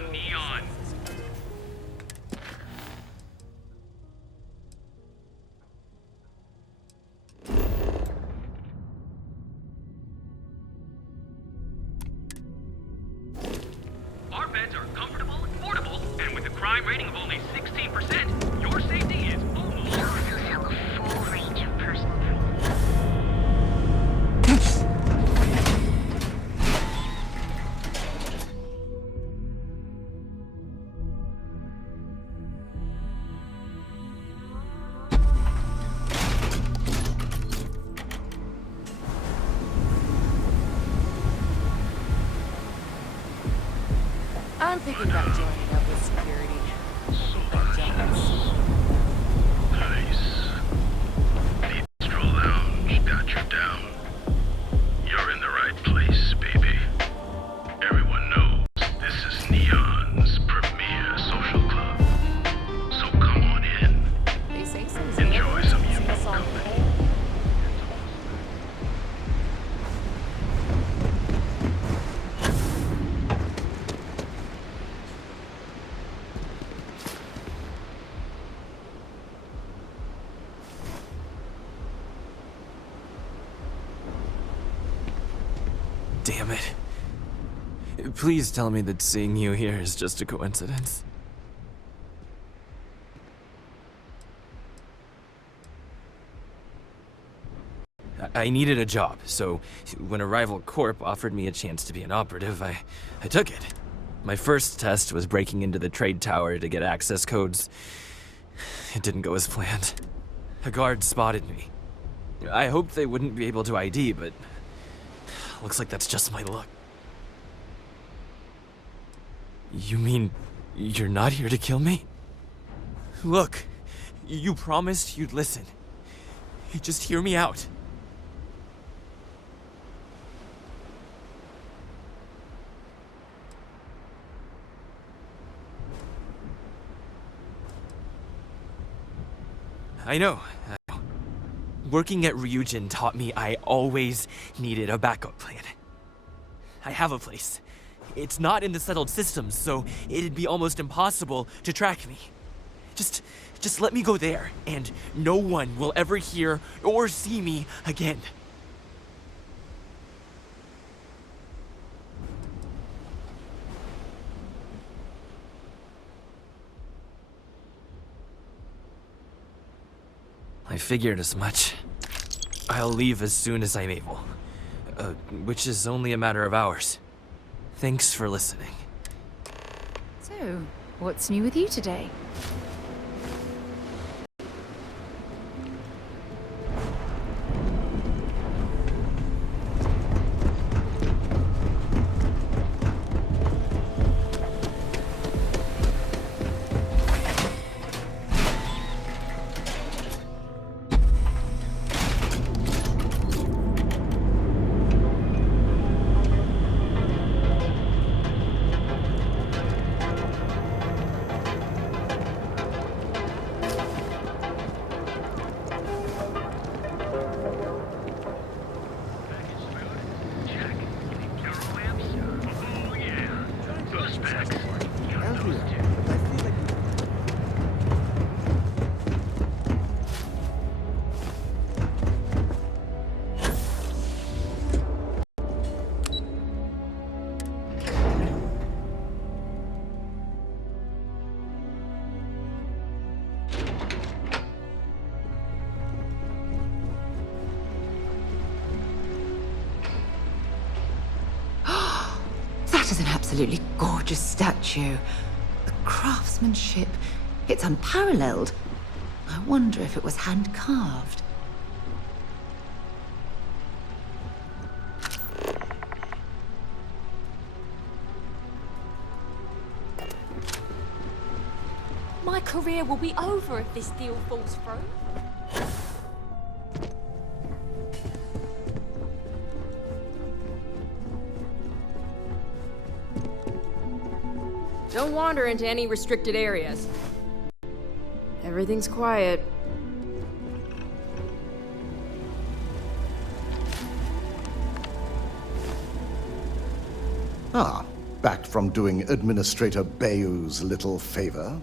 on Neon. Our beds are comfortable, affordable, and with a crime rating of only 16%, your safety is almost... You also sell a full range of personal I'm thinking about joining up with security. Super jealous. Nice. Bistro Lounge got you down. You're in the right place, baby. Everyone knows this is Neon's premier social club. So come on in. They say some Enjoy some human us on company. Damn it. Please tell me that seeing you here is just a coincidence. I needed a job, so when a rival corp offered me a chance to be an operative, I took it. My first test was breaking into the trade tower to get access codes. It didn't go as planned. A guard spotted me. I hoped they wouldn't be able to ID, but looks like that's just my luck. You mean you're not here to kill me? Look, you promised you'd listen. Just hear me out. I know. Working at Ryujin taught me I always needed a backup plan. I have a place. It's not in the settled systems, so it'd be almost impossible to track me. Just let me go there, and no one will ever hear or see me again. I figured as much. I'll leave as soon as I'm able. Which is only a matter of hours. Thanks for listening. So, what's new with you today? That is an absolutely gorgeous statue. The craftsmanship, it's unparalleled. I wonder if it was hand-carved. My career will be over if this deal falls through. Don't wander into any restricted areas. Everything's quiet. Ah, Back from doing Administrator Bayou's little favor?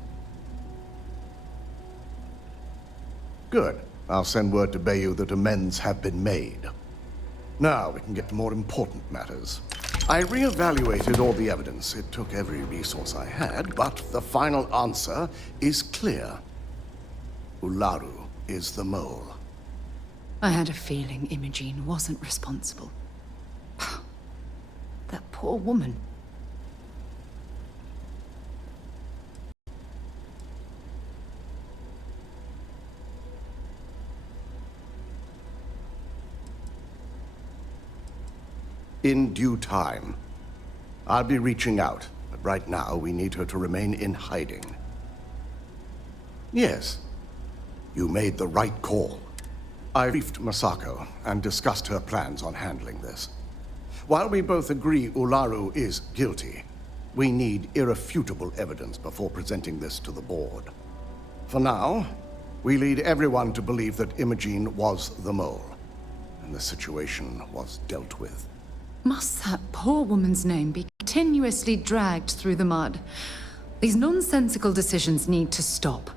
Good. I'll send word to Bayou that amends have been made. Now we can get to more important matters. I reevaluated all the evidence. It took every resource I had, but the final answer is clear. Ularu is the mole. I had a feeling Imogene wasn't responsible. That poor woman. In due time. I'll be reaching out, but right now we need her to remain in hiding. Yes, you made the right call. I briefed Masako and discussed her plans on handling this. While we both agree Ularu is guilty, we need irrefutable evidence before presenting this to the board. For now, we lead everyone to believe that Imogene was the mole, and the situation was dealt with. Must that poor woman's name be continuously dragged through the mud? These nonsensical decisions need to stop.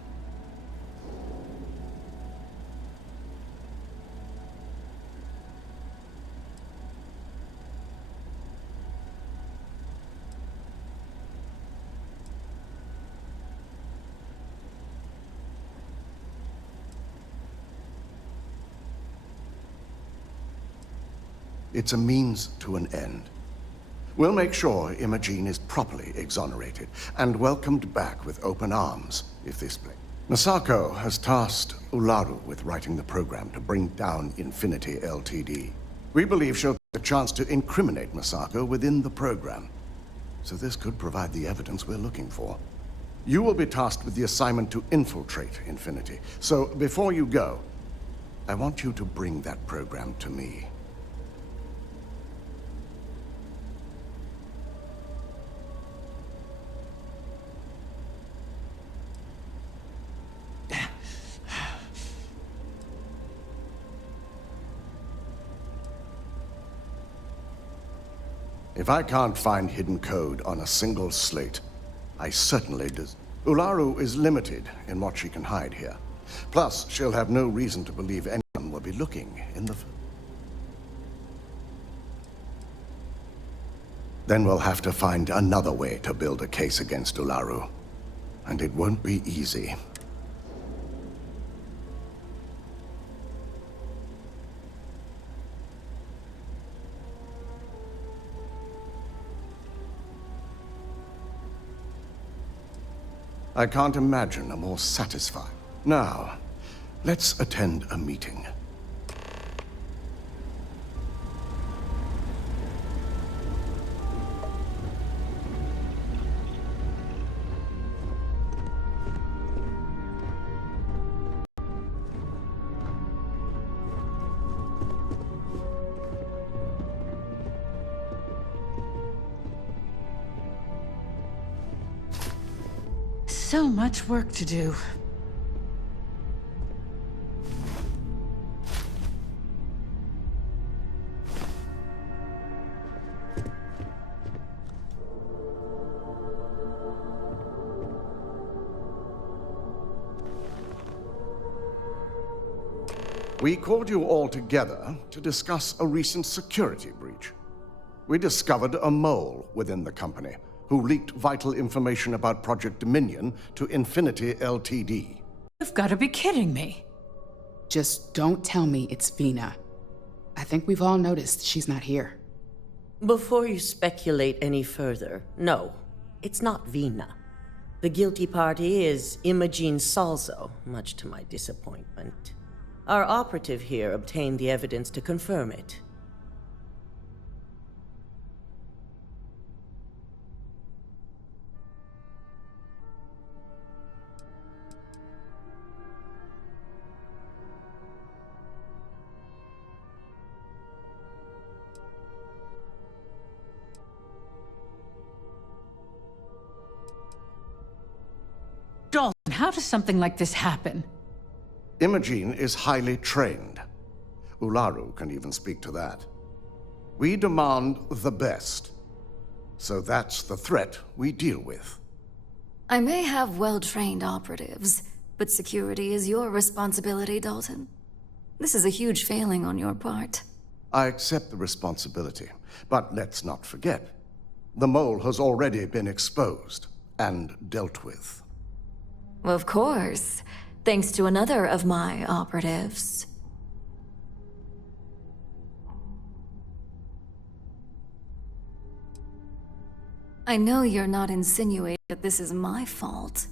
It's a means to an end. We'll make sure Imogene is properly exonerated and welcomed back with open arms if this play. Masako has tasked Ularu with writing the program to bring down Infinity Ltd. We believe she'll get a chance to incriminate Masako within the program, so this could provide the evidence we're looking for. You will be tasked with the assignment to infiltrate Infinity, so before you go, I want you to bring that program to me. If I can't find hidden code on a single slate, I certainly does. Ularu is limited in what she can hide here. Plus, she'll have no reason to believe anyone will be looking in the... Then we'll have to find another way to build a case against Ularu. And it won't be easy. I can't imagine a more satisfying. Now, let's attend a meeting. So much work to do. We called you all together to discuss a recent security breach. We discovered a mole within the company who leaked vital information about Project Dominion to Infinity Ltd. You've got to be kidding me. Just don't tell me it's Vina. I think we've all noticed she's not here. Before you speculate any further, no, it's not Vina. The guilty party is Imogene Salzo, much to my disappointment. Our operative here obtained the evidence to confirm it. Dalton, how does something like this happen? Imogene is highly trained. Ularu can even speak to that. We demand the best. So that's the threat we deal with. I may have well-trained operatives, but security is your responsibility, Dalton. This is a huge failing on your part. I accept the responsibility, but let's not forget, the mole has already been exposed and dealt with. Of course, thanks to another of my operatives. I know you're not insinuating that this is my fault.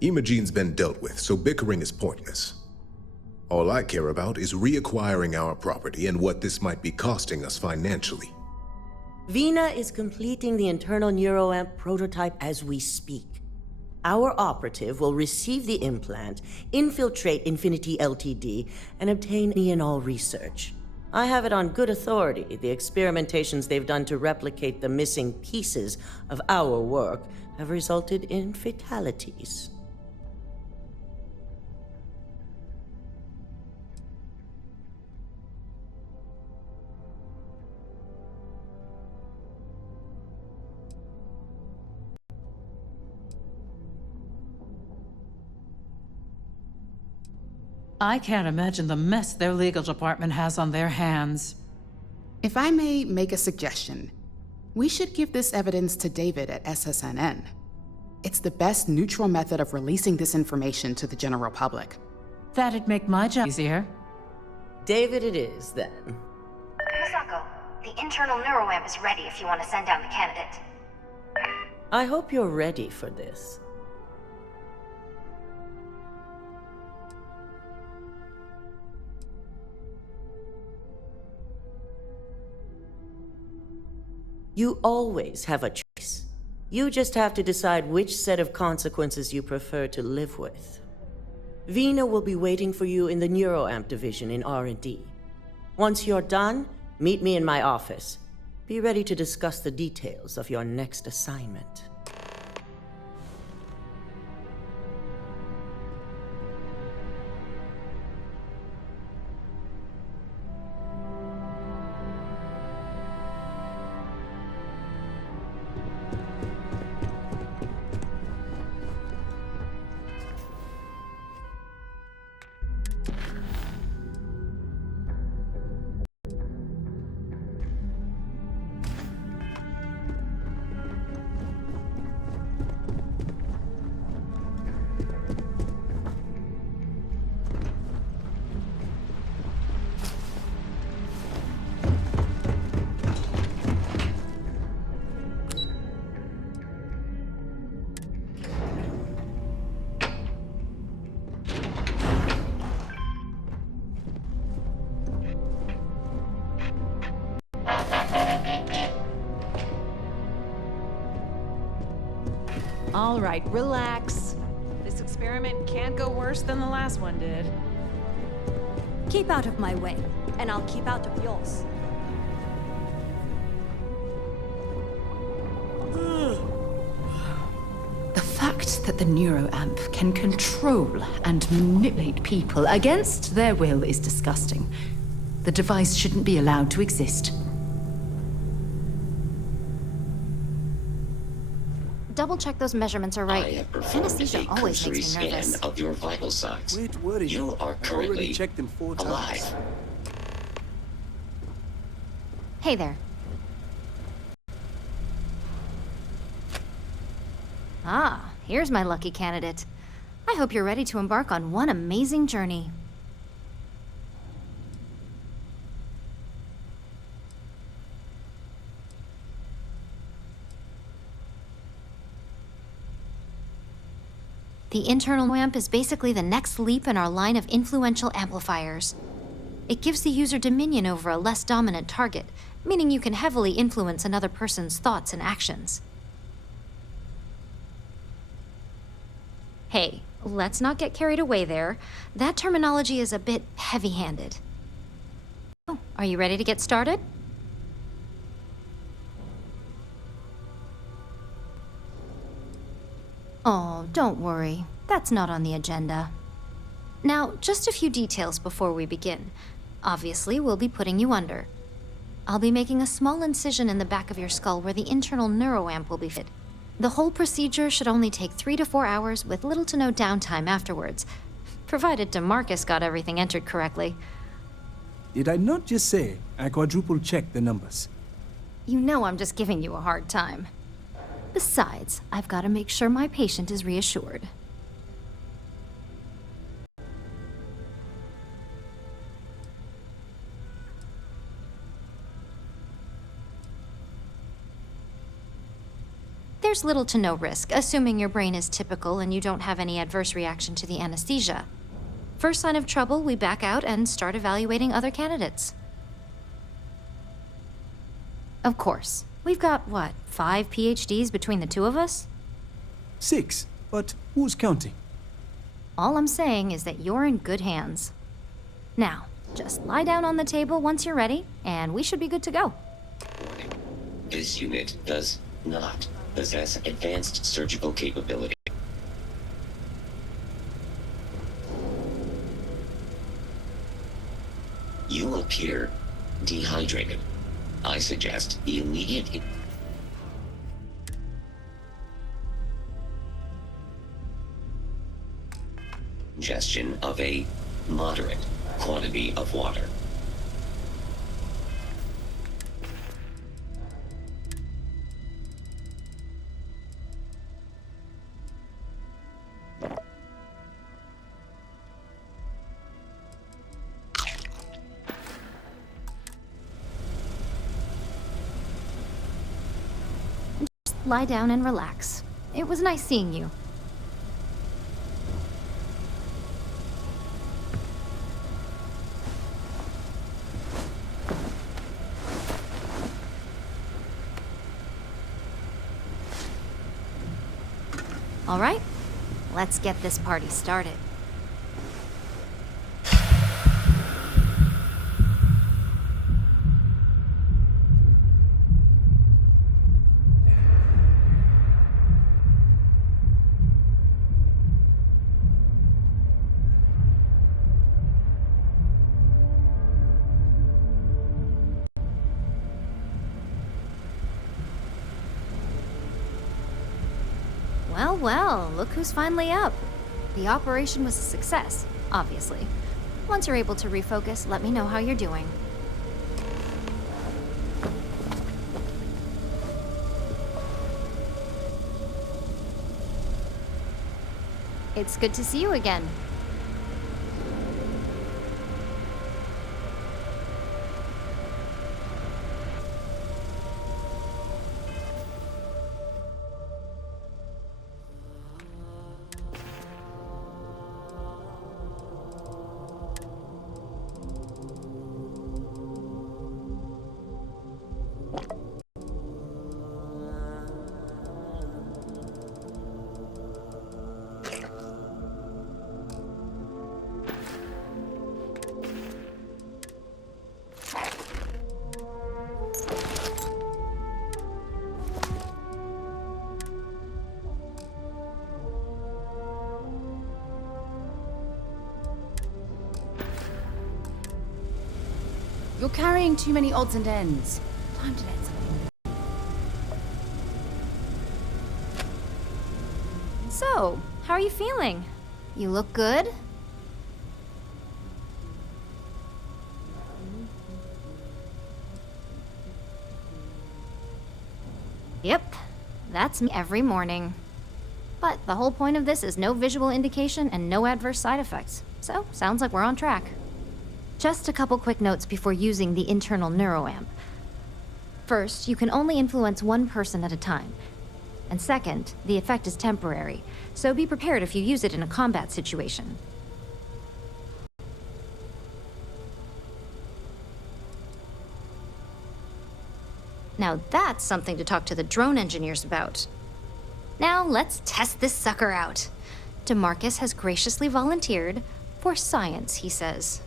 Imogene's been dealt with, so bickering is pointless. All I care about is reacquiring our property and what this might be costing us financially. Vina is completing the internal neuroamp prototype as we speak. Our operative will receive the implant, infiltrate Infinity Ltd., and obtain any and all research. I have it on good authority. The experimentations they've done to replicate the missing pieces of our work have resulted in fatalities. I can't imagine the mess their legal department has on their hands. If I may make a suggestion, we should give this evidence to David at SSNN. It's the best neutral method of releasing this information to the general public. That'd make my job easier. David it is, then. Misako, the internal neuroamp is ready if you want to send down the candidate. I hope you're ready for this. You always have a choice. You just have to decide which set of consequences you prefer to live with. Vina will be waiting for you in the neuroamp division in R&D. Once you're done, meet me in my office. Be ready to discuss the details of your next assignment. All right, relax. This experiment can't go worse than the last one did. Keep out of my way, and I'll keep out of yours. The fact that the neuroamp can control and manipulate people against their will is disgusting. The device shouldn't be allowed to exist. Double check those measurements are right. I have performed Anesthesia a always cursory makes me scan nervous. of your vital signs. Quit worrying. You are I've already currently checked them 4 times. alive. Hey there. Ah, here's my lucky candidate. I hope you're ready to embark on one amazing journey. The internal ramp is basically the next leap in our line of influential amplifiers. It gives the user dominion over a less dominant target, meaning you can heavily influence another person's thoughts and actions. Hey, let's not get carried away there. That terminology is a bit heavy-handed. Oh, are you ready to get started? Oh, don't worry. That's not on the agenda. Now, just a few details before we begin. Obviously, we'll be putting you under. I'll be making a small incision in the back of your skull where the internal neuroamp will be fit. The whole procedure should only take 3 to 4 hours with little to no downtime afterwards, provided DeMarcus got everything entered correctly. Did I not just say I quadruple-checked the numbers? You know I'm just giving you a hard time. Besides, I've got to make sure my patient is reassured. There's little to no risk, assuming your brain is typical and you don't have any adverse reaction to the anesthesia. First sign of trouble, we back out and start evaluating other candidates. Of course. We've got, what, 5 PhDs between the two of us? 6, but who's counting? All I'm saying is that you're in good hands. Now, just lie down on the table once you're ready, and we should be good to go. This unit does not possess advanced surgical capability. You appear dehydrated. I suggest the immediate ingestion of a moderate quantity of water. Lie down and relax. It was nice seeing you. All right, let's get this party started. Well, well, look who's finally up. The operation was a success, obviously. Once you're able to refocus, let me know how you're doing. It's good to see you again. You're carrying too many odds and ends. Time to let something. So, how are you feeling? You look good? Yep, that's me every morning. But the whole point of this is no visual indication and no adverse side effects. So, sounds like we're on track. Just a couple quick notes before using the internal neuroamp. First, you can only influence one person at a time. And second, the effect is temporary, so be prepared if you use it in a combat situation. Now that's something to talk to the drone engineers about. Now let's test this sucker out. DeMarcus has graciously volunteered for science, he says.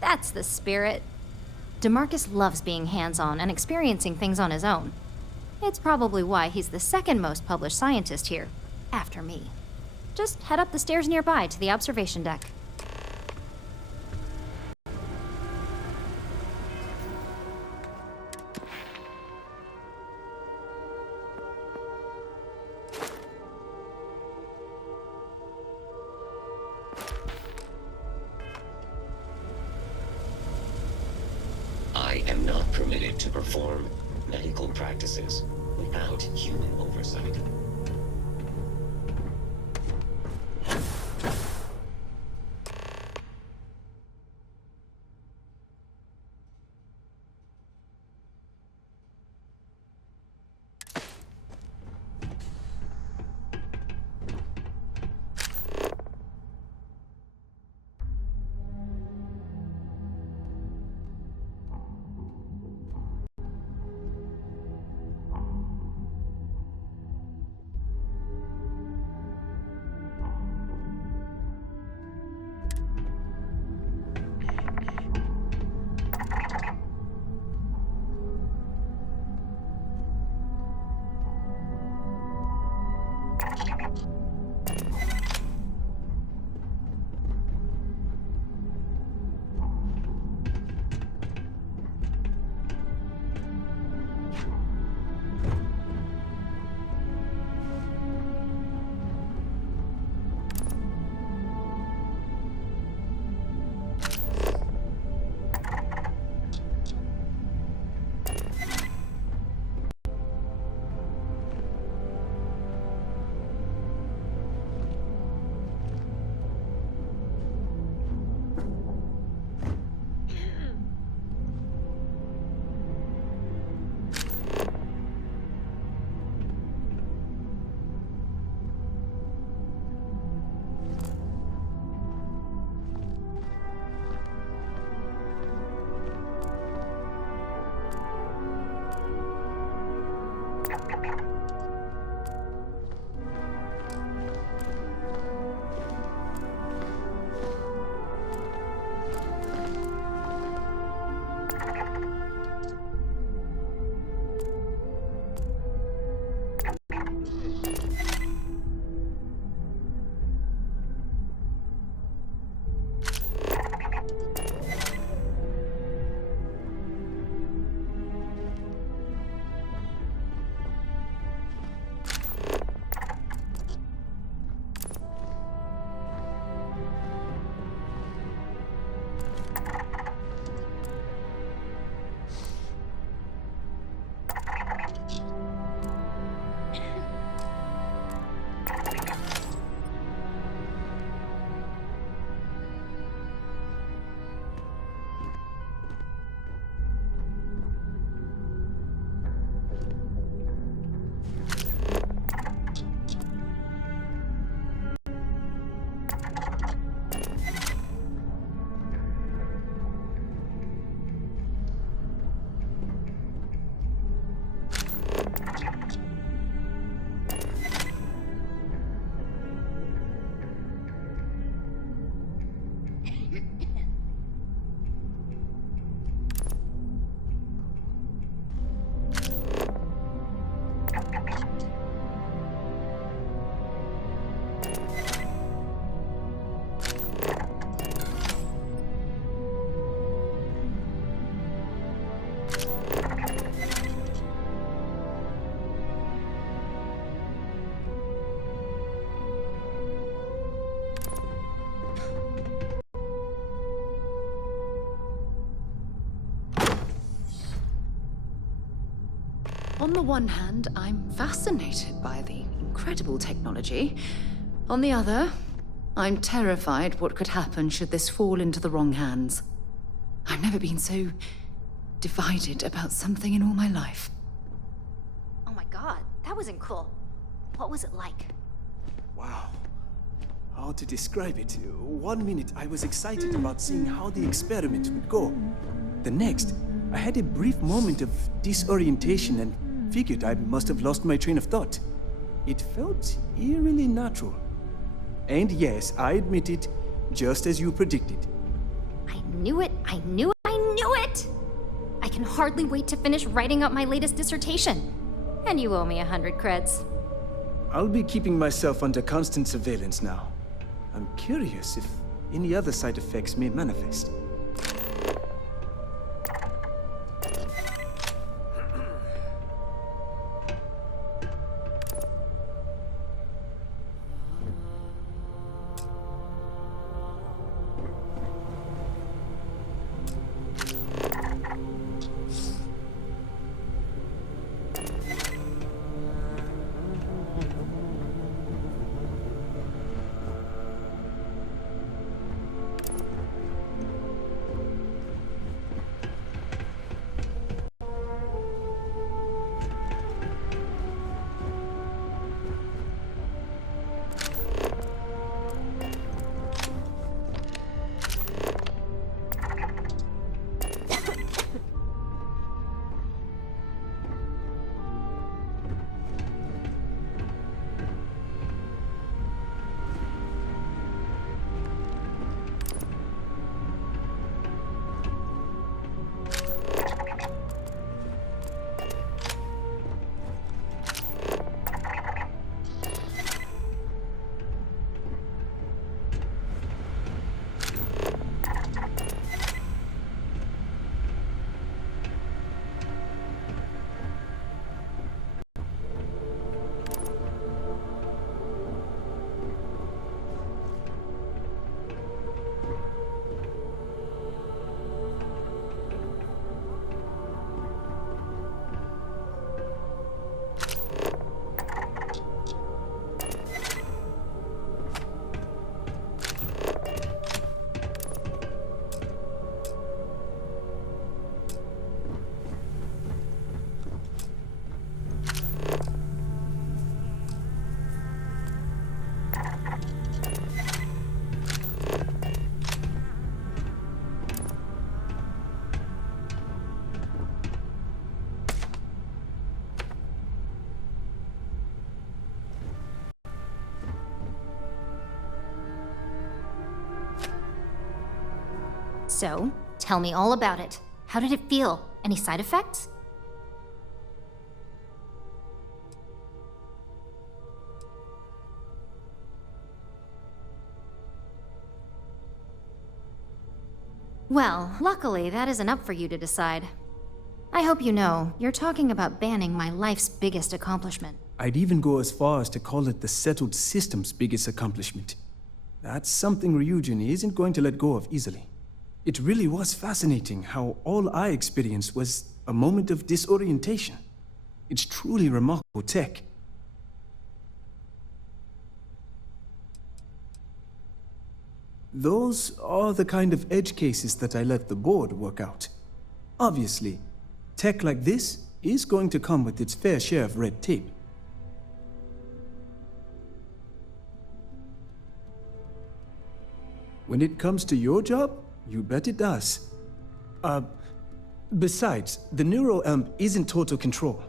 That's the spirit. DeMarcus loves being hands-on and experiencing things on his own. It's probably why he's the second most published scientist here, after me. Just head up the stairs nearby to the observation deck. I am not permitted to perform medical practices without human oversight. On the one hand, I'm fascinated by the incredible technology. On the other, I'm terrified what could happen should this fall into the wrong hands. I've never been so divided about something in all my life. Oh my god, that wasn't cool. What was it like? Wow. How to describe it? 1 minute I was excited about seeing how the experiment would go. The next, I had a brief moment of disorientation and figured I must have lost my train of thought. It felt eerily natural. And yes, I admit it, just as you predicted. I knew it, I knew it, I knew it! I can hardly wait to finish writing up my latest dissertation. And you owe me 100 creds. I'll be keeping myself under constant surveillance now. I'm curious if any other side effects may manifest. So, tell me all about it. How did it feel? Any side effects? Well, luckily, that isn't up for you to decide. I hope you know, you're talking about banning my life's biggest accomplishment. I'd even go as far as to call it the settled system's biggest accomplishment. That's something Ryujin isn't going to let go of easily. It really was fascinating how all I experienced was a moment of disorientation. It's truly remarkable tech. Those are the kind of edge cases that I let the board work out. Obviously, tech like this is going to come with its fair share of red tape. When it comes to your job, you bet it does. Besides, the neuroamp isn't total control.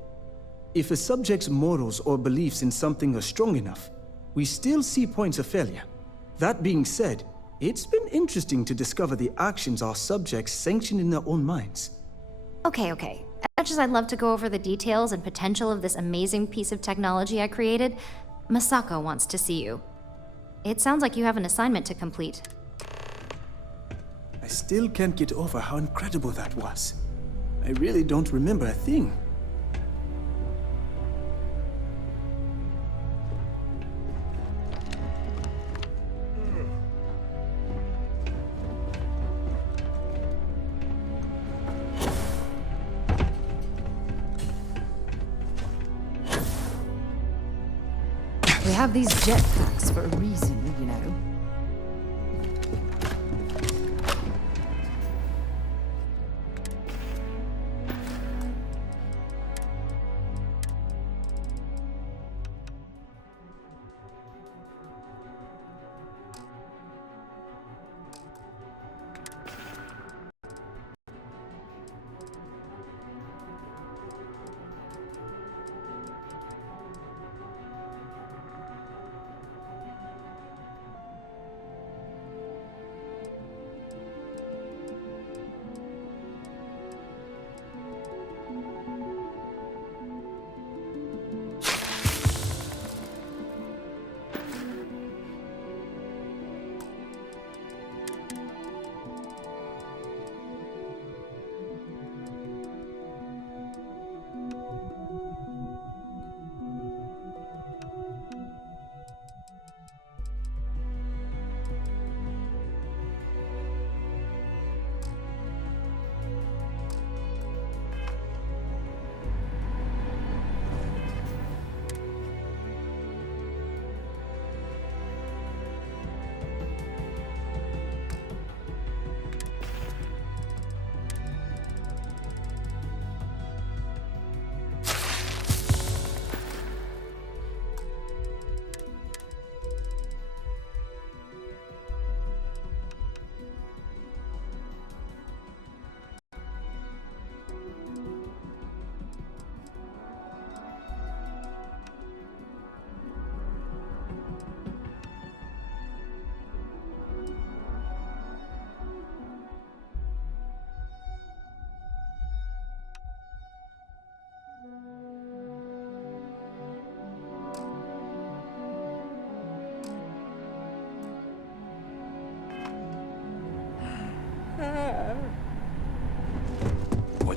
If a subject's morals or beliefs in something are strong enough, we still see points of failure. That being said, it's been interesting to discover the actions our subjects sanction in their own minds. Okay. As much as I'd love to go over the details and potential of this amazing piece of technology I created, Masako wants to see you. It sounds like you have an assignment to complete. I still can't get over how incredible that was. I really don't remember a thing. We have these jetpacks for a reason, you know.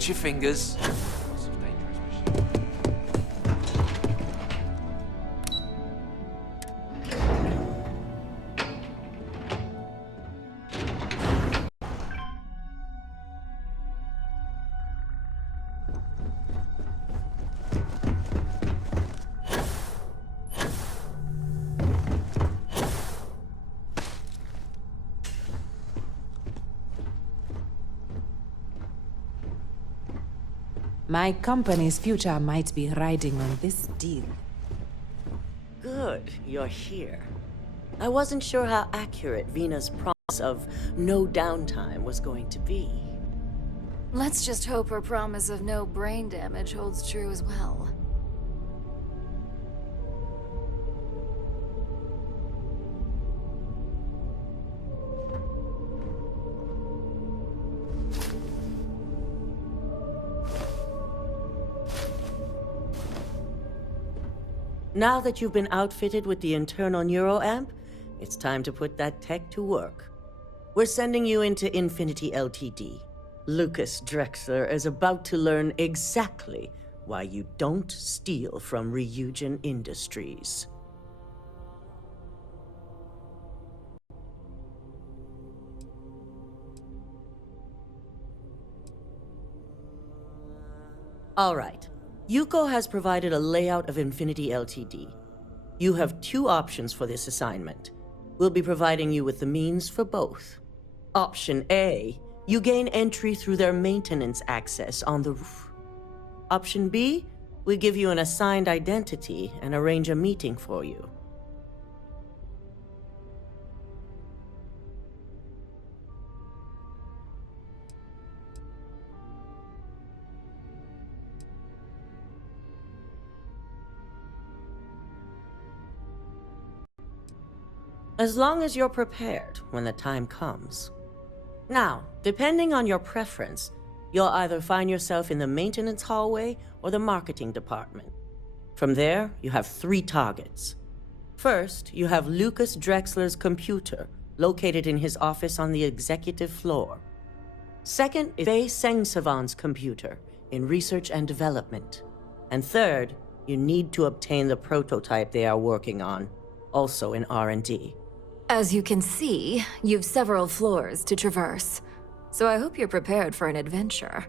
Watch your fingers. Lots of dangerous machines. My company's future might be riding on this deal. Good, you're here. I wasn't sure how accurate Vina's promise of no downtime was going to be. Let's just hope her promise of no brain damage holds true as well. Now that you've been outfitted with the internal neuroamp, it's time to put that tech to work. We're sending you into Infinity Ltd. Lucas Drexler is about to learn exactly why you don't steal from Ryujin Industries. All right. Yuko has provided a layout of Infinity Ltd. You have two options for this assignment. We'll be providing you with the means for both. Option A, you gain entry through their maintenance access on the roof. Option B, we give you an assigned identity and arrange a meeting for you. As long as you're prepared when the time comes. Now, depending on your preference, you'll either find yourself in the maintenance hallway or the marketing department. From there, you have 3 targets. First, you have Lucas Drexler's computer, located in his office on the executive floor. Second is Faye Sengsavan's computer, in research and development. And third, you need to obtain the prototype they are working on, also in R&D. As you can see, you've several floors to traverse, so I hope you're prepared for an adventure.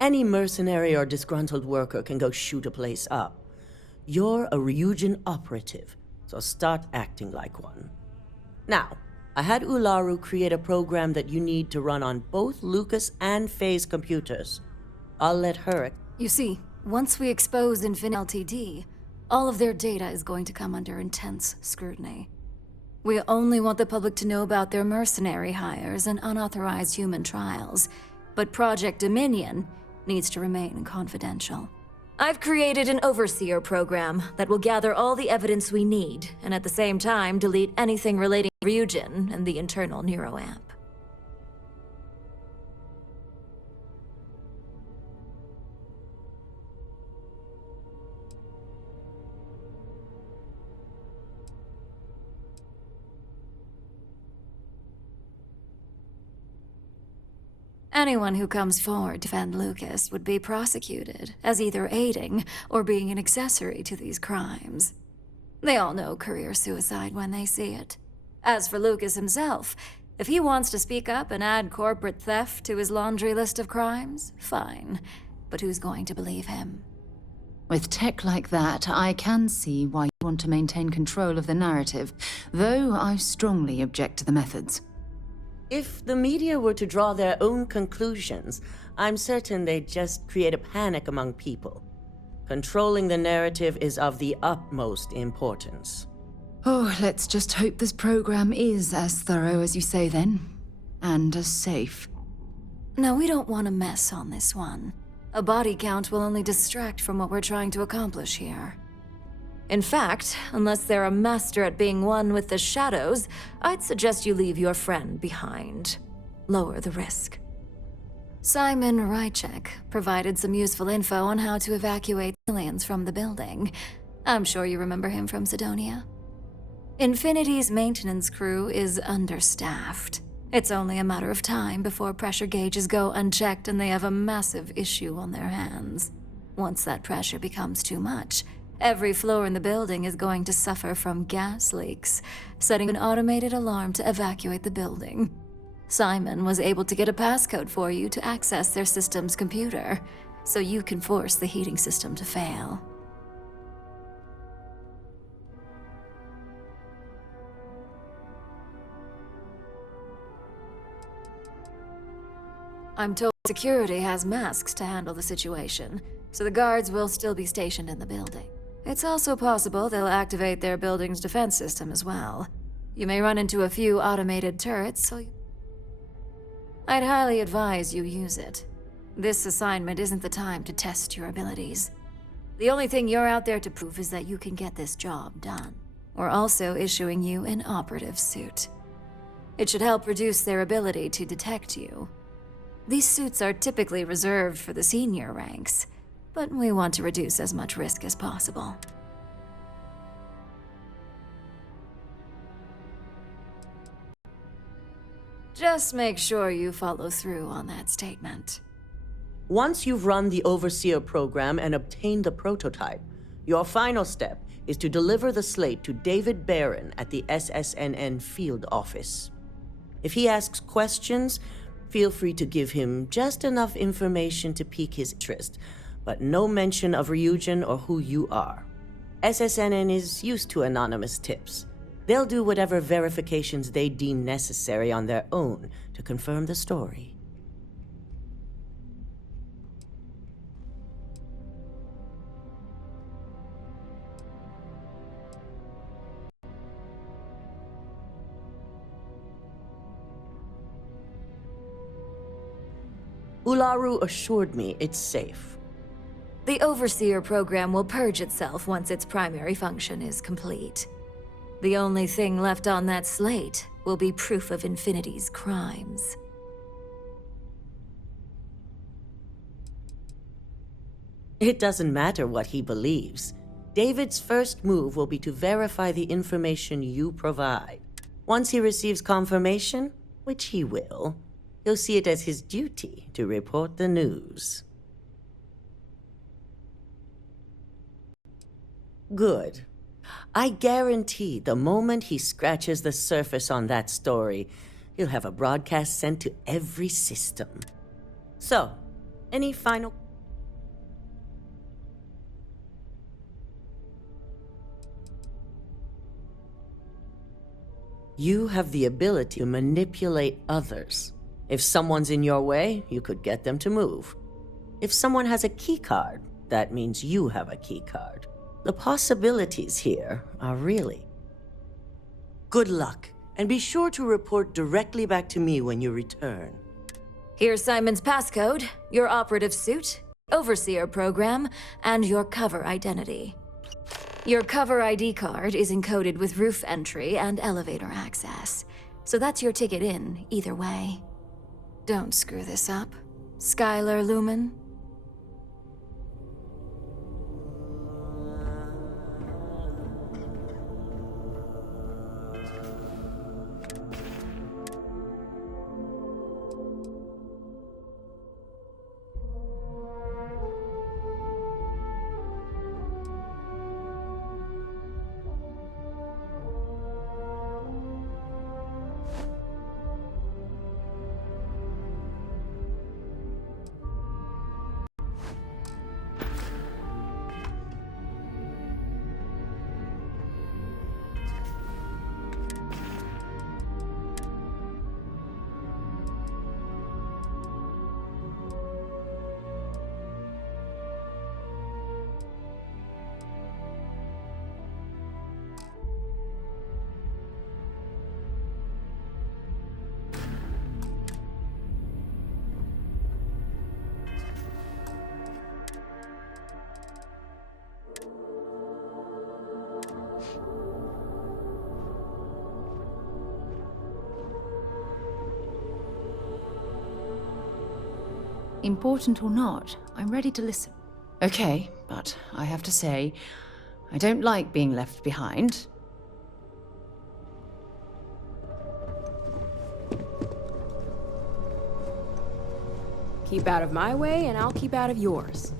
Any mercenary or disgruntled worker can go shoot a place up. You're a Ryujin operative, so start acting like one. Now, I had Ularu create a program that you need to run on both Lucas and Faye's computers. I'll let her... You see, once we expose Infinity Ltd., all of their data is going to come under intense scrutiny. We only want the public to know about their mercenary hires and unauthorized human trials, but Project Dominion needs to remain confidential. I've created an overseer program that will gather all the evidence we need, and at the same time delete anything relating to Ryujin and the internal neuroamp. Anyone who comes forward to defend Lucas would be prosecuted as either aiding or being an accessory to these crimes. They all know career suicide when they see it. As for Lucas himself, if he wants to speak up and add corporate theft to his laundry list of crimes, fine. But who's going to believe him? With tech like that, I can see why you want to maintain control of the narrative, though I strongly object to the methods. If the media were to draw their own conclusions, I'm certain they'd just create a panic among people. Controlling the narrative is of the utmost importance. Oh, let's just hope this program is as thorough as you say then, and as safe. No, we don't want to mess on this one. A body count will only distract from what we're trying to accomplish here. In fact, unless they're a master at being one with the shadows, I'd suggest you leave your friend behind. Lower the risk. Simon Rychek provided some useful info on how to evacuate aliens from the building. I'm sure you remember him from Sidonia. Infinity's maintenance crew is understaffed. It's only a matter of time before pressure gauges go unchecked and they have a massive issue on their hands. Once that pressure becomes too much, every floor in the building is going to suffer from gas leaks, setting an automated alarm to evacuate the building. Simon was able to get a passcode for you to access their system's computer, so you can force the heating system to fail. I'm told security has masks to handle the situation, so the guards will still be stationed in the building. It's also possible they'll activate their building's defense system as well. You may run into a few automated turrets, so I'd highly advise you use it. This assignment isn't the time to test your abilities. The only thing you're out there to prove is that you can get this job done. We're also issuing you an operative suit. It should help reduce their ability to detect you. These suits are typically reserved for the senior ranks, but we want to reduce as much risk as possible. Just make sure you follow through on that statement. Once you've run the Overseer program and obtained the prototype, your final step is to deliver the slate to David Barron at the SSNN field office. If he asks questions, feel free to give him just enough information to pique his interest, but no mention of Ryujin or who you are. SSNN is used to anonymous tips. They'll do whatever verifications they deem necessary on their own to confirm the story. Ularu assured me it's safe. The Overseer program will purge itself once its primary function is complete. The only thing left on that slate will be proof of Infinity's crimes. It doesn't matter what he believes. David's first move will be to verify the information you provide. Once he receives confirmation, which he will, he'll see it as his duty to report the news. Good. I guarantee the moment he scratches the surface on that story, he'll have a broadcast sent to every system. So, any final... You have the ability to manipulate others. If someone's in your way, you could get them to move. If someone has a keycard, that means you have a keycard. The possibilities here are really... Good luck, and be sure to report directly back to me when you return. Here's Simon's passcode, your operative suit, Overseer program, and your cover identity. Your cover ID card is encoded with roof entry and elevator access, so that's your ticket in, either way. Don't screw this up. Skylar Lumen? Important or not, I'm ready to listen. Okay, but I have to say, I don't like being left behind. Keep out of my way, and I'll keep out of yours.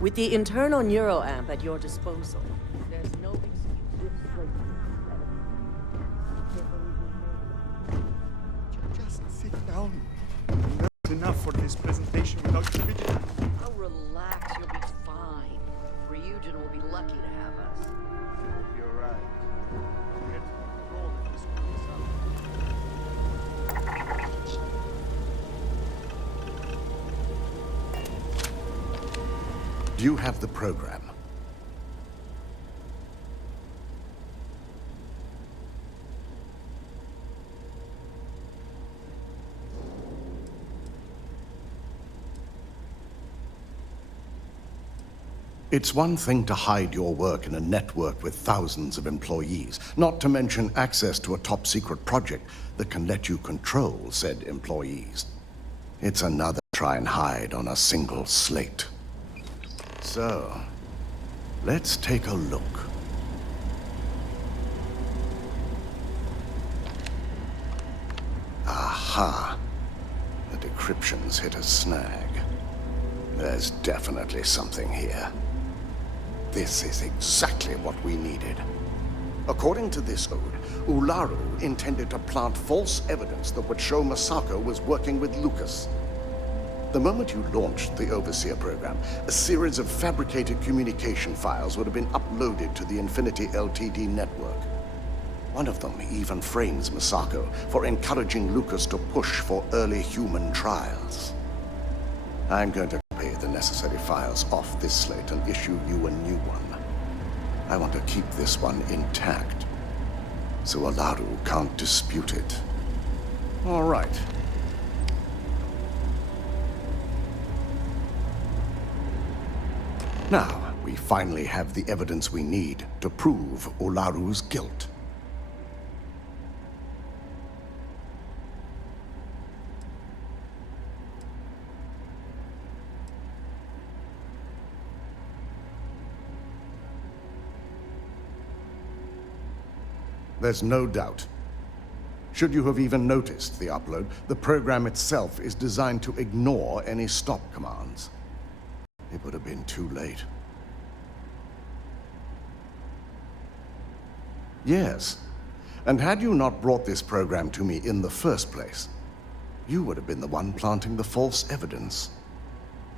With the internal neuroamp at your disposal, there's no excuse this place Just sit down. That's enough for this presentation without speaking. Oh, relax, you'll be fine. Ryujin will be lucky to have us. You're right. I'll get control of this myself. Do you have the program? It's one thing to hide your work in a network with thousands of employees, not to mention access to a top-secret project that can let you control said employees. It's another to try and hide on a single slate. So, let's take a look. Aha! The decryption's hit a snag. There's definitely something here. This is exactly what we needed. According to this code, Ularu intended to plant false evidence that would show Masako was working with Lucas. The moment you launched the Overseer program, a series of fabricated communication files would have been uploaded to the Infinity Ltd network. One of them even frames Masako for encouraging Lucas to push for early human trials. I'm going to copy the necessary files off this slate and issue you a new one. I want to keep this one intact, so Ularu can't dispute it. All right. Now, we finally have the evidence we need to prove Ularu's guilt. There's no doubt. Should you have even noticed the upload, the program itself is designed to ignore any stop commands. It would have been too late. Yes, and had you not brought this program to me in the first place, you would have been the one planting the false evidence.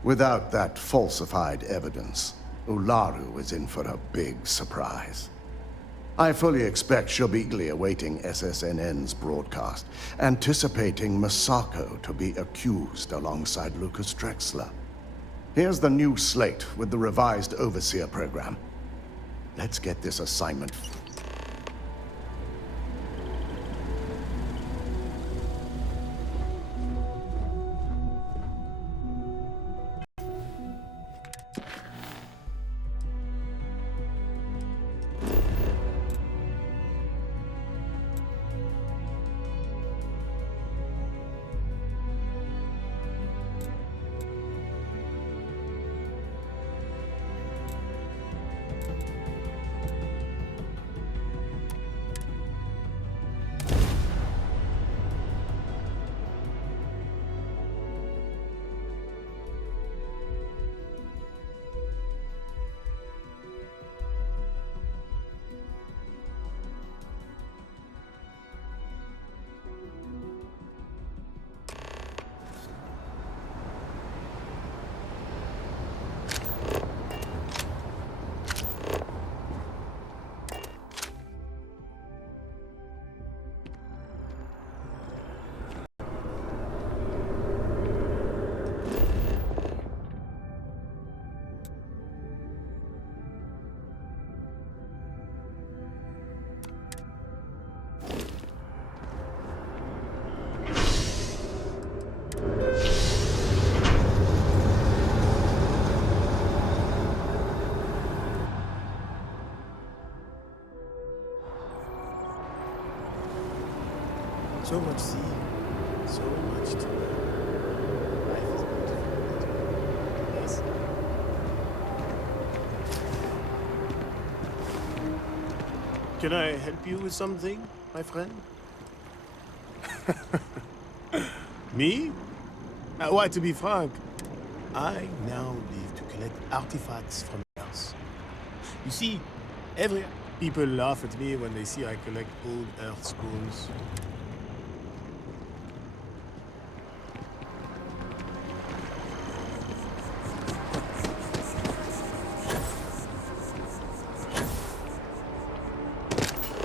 Without that falsified evidence, Ularu is in for a big surprise. I fully expect she'll be eagerly awaiting SSNN's broadcast, anticipating Masako to be accused alongside Lucas Drexler. Here's the new slate with the revised Overseer program. Let's get this assignment. So much sea, so much to learn. Life is beautiful. Yes. Can I help you with something, my friend? Me? Why, to be frank, I now live to collect artifacts from Earth. You see, people laugh at me when they see I collect old Earth scrolls.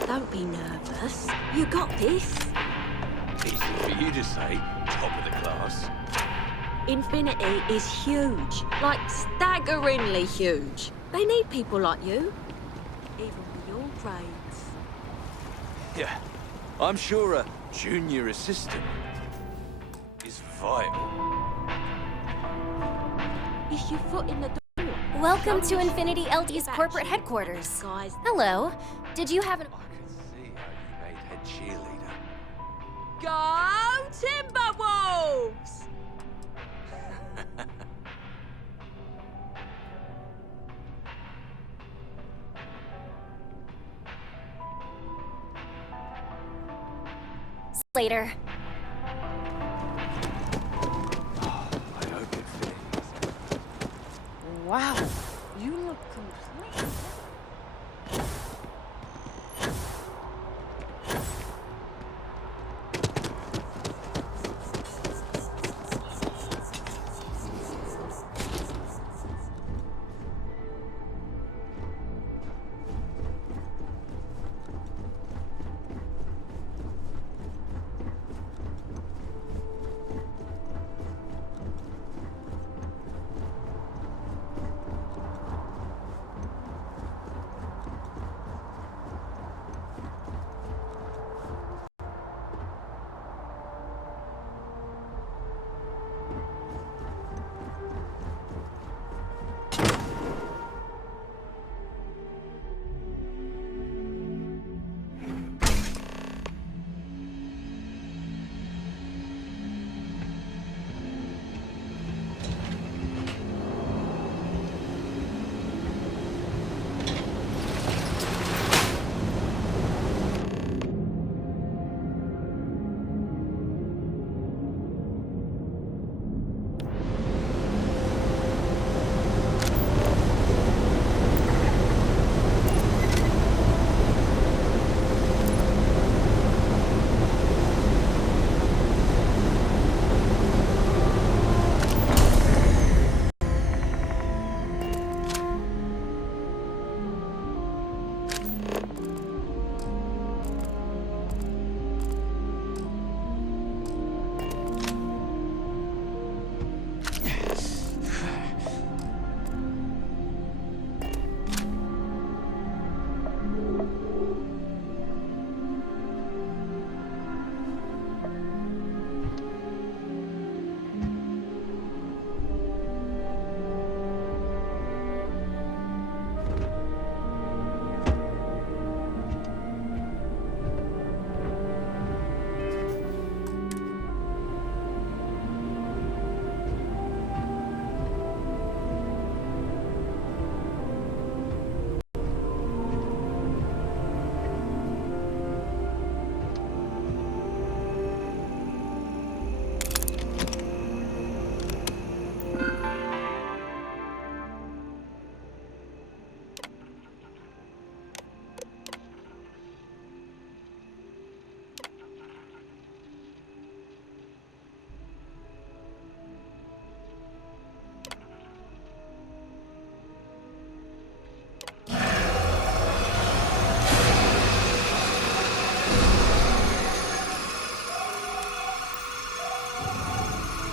Don't be nervous. You got this. Easy for you to say, top of the class. Infinity is huge. Like, staggeringly huge. They need people like you. Even with your grades. Yeah, I'm sure a junior assistant is vital. Is your foot in the door? Welcome to Infinity LD's corporate headquarters. Hello. Did you have an... See how you made head cheerleader. Go Timberwolves! Later. Wow, you look complete.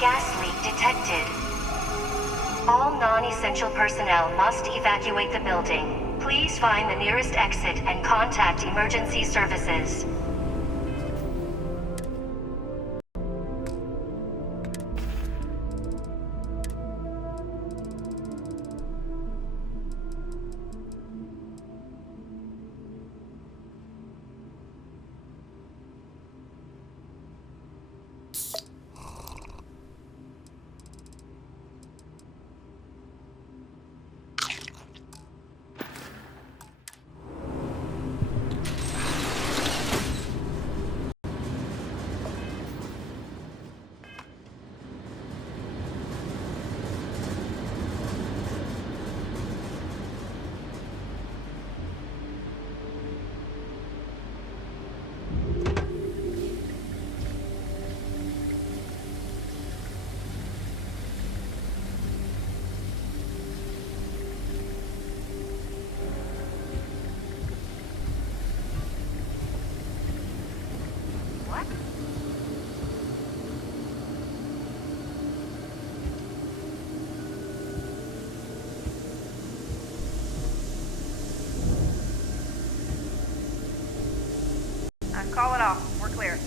Gas leak detected. All non-essential personnel must evacuate the building. Please find the nearest exit and contact emergency services. Call it off. We're clear.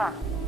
Huh.